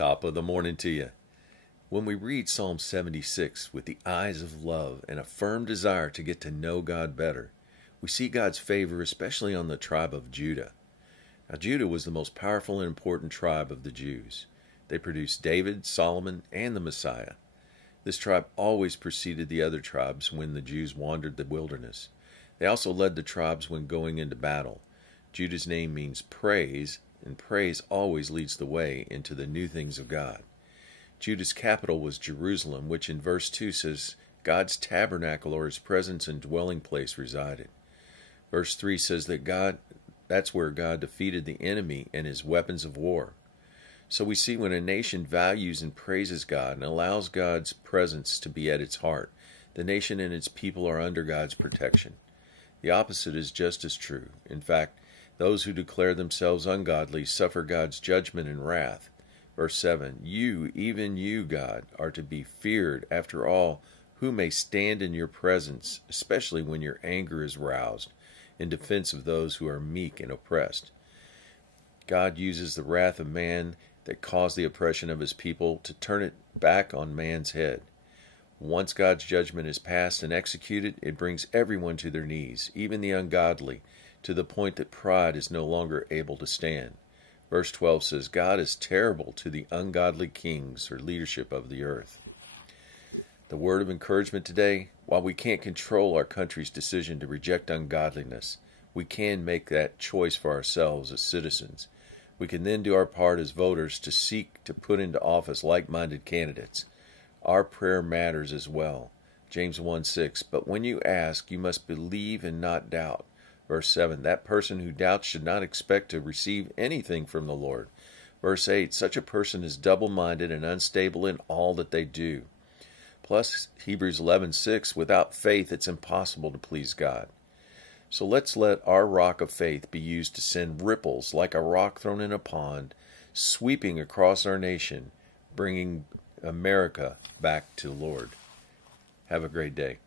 Top of the morning to you. When we read Psalm 76 with the eyes of love and a firm desire to get to know God better, we see God's favor especially on the tribe of Judah. Now, Judah was the most powerful and important tribe of the Jews. They produced David, Solomon, and the Messiah. This tribe always preceded the other tribes when the Jews wandered the wilderness. They also led the tribes when going into battle. Judah's name means praise, and praise always leads the way into the new things of God. Judah's capital was Jerusalem, which in verse 2 says God's tabernacle or his presence and dwelling place resided. Verse 3 says that's where God defeated the enemy and his weapons of war. So we see when a nation values and praises God and allows God's presence to be at its heart, the nation and its people are under God's protection. The opposite is just as true. In fact, those who declare themselves ungodly suffer God's judgment and wrath. Verse 7, You, even you, God, are to be feared. After all, who may stand in your presence, especially when your anger is roused, in defense of those who are meek and oppressed? God uses the wrath of man that caused the oppression of his people to turn it back on man's head. Once God's judgment is passed and executed, it brings everyone to their knees, even the ungodly, to the point that pride is no longer able to stand. Verse 12 says, God is terrible to the ungodly kings or leadership of the earth. The word of encouragement today, while we can't control our country's decision to reject ungodliness, we can make that choice for ourselves as citizens. We can then do our part as voters to seek to put into office like-minded candidates. Our prayer matters as well. James 1:6, but when you ask, you must believe and not doubt. Verse 7, that person who doubts should not expect to receive anything from the Lord. Verse 8, such a person is double-minded and unstable in all that they do. Plus, Hebrews 11:6, without faith it's impossible to please God. So let's let our rock of faith be used to send ripples like a rock thrown in a pond, sweeping across our nation, bringing America back to the Lord. Have a great day.